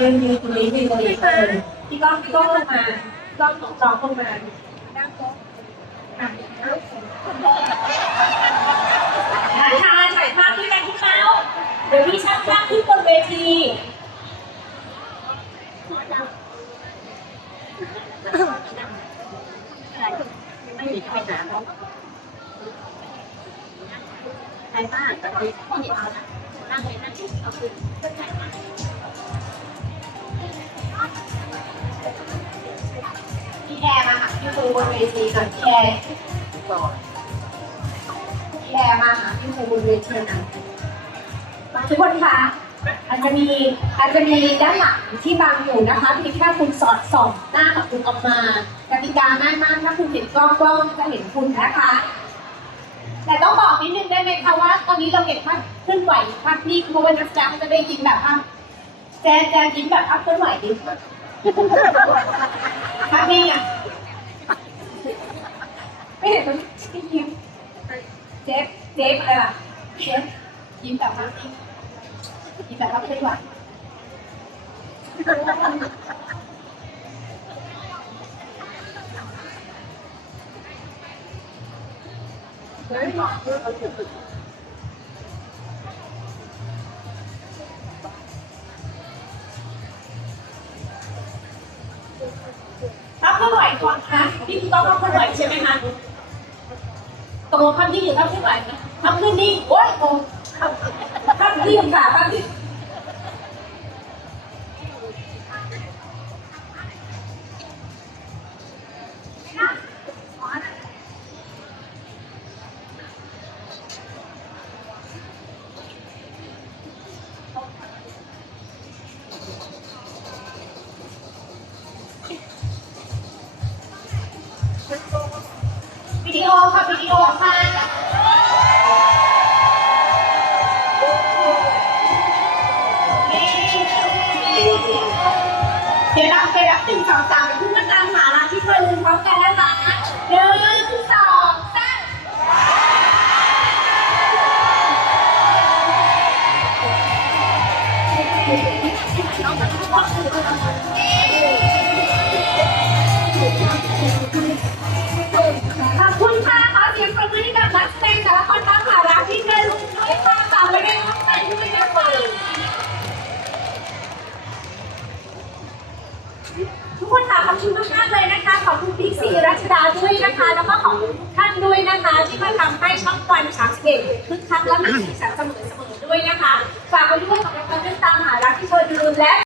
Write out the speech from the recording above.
ยืนยืนตรงนี้ยืนตรงนี้เลยพี่ก้องพี่ก้องลงมาพี่ก้องตองลงมานั่งโต๊ะอะถ่ายถ่ายภาพด้วยกันที่เขาเดี๋ยวพี่ช่างภาพขึ้นบนเวทีไม่มีใครหาเขาใครบ้างแต่ที่เอานะนั่งเลยนั่งเอาคืนใค พี่ครูบนเวทีก่อนพี่แพรมาหาพี่ครูบนเวทีหน่อยทุกคนคะอาจจะมีอาจจะมีด้านหลังที่บังอยู่นะคะเพียงแค่คุณสอดส่องหน้าของคุณออกมากติกาง่ายมากถ้าคุณเห็นกล้องกล้องจะเห็นคุณนะคะ แต่ต้องบอกนิดนึงได้ไหมคะว่า ตอนนี้เราเห็นภาพเคลื่อนไหวภาพนิ่งเพราะว่านักแสดงเขาจะได้ยินแบบภาพแจ๊แจ๊ยิ้มแบบภาพเคลื่อนไหวดิภาพนิ่งอะ ไม่เห็นมันพี่ยิ้มเจฟเจฟอะไรล่ะเจฟยิ้มแบบภาพนิ่งยิ้มแบบภาพเคลื่อนไหวภาพเคลื่อนไหวก่อนคะพี่ต้องภาพเคลื่อนไหวใช่ไหมคะ ตกลงภาพนิ่หรือภาพเคลื่อนไหนะภาพเคลื่นนิ่โอ๊ยงงภาพภาพนิ่งค่ะภาพนิ่งวิ ดีโอค่ะวิดีโอค่ะเดี๋ยวเดี๋ยวนับหนึ่งสองสามขึ้นมาตามหาร้านที่เธอลืมพร้อมกันนะคะหนึ่งสองสามข อบคุณมากๆเลยนะคะ ขอบคุณพิกซีรัชดาด้วยนะคะ แล้วก็ขอบคุณทุกท่านด้วยนะคะ ที่มาทำให้ช่องวันสามสิบเอ็ดคึกคักและมีสีสันเสมอๆด้วยนะคะ ฝากไว้ด้วยกับรายการเรื่องตามหารักที่เธอดูและ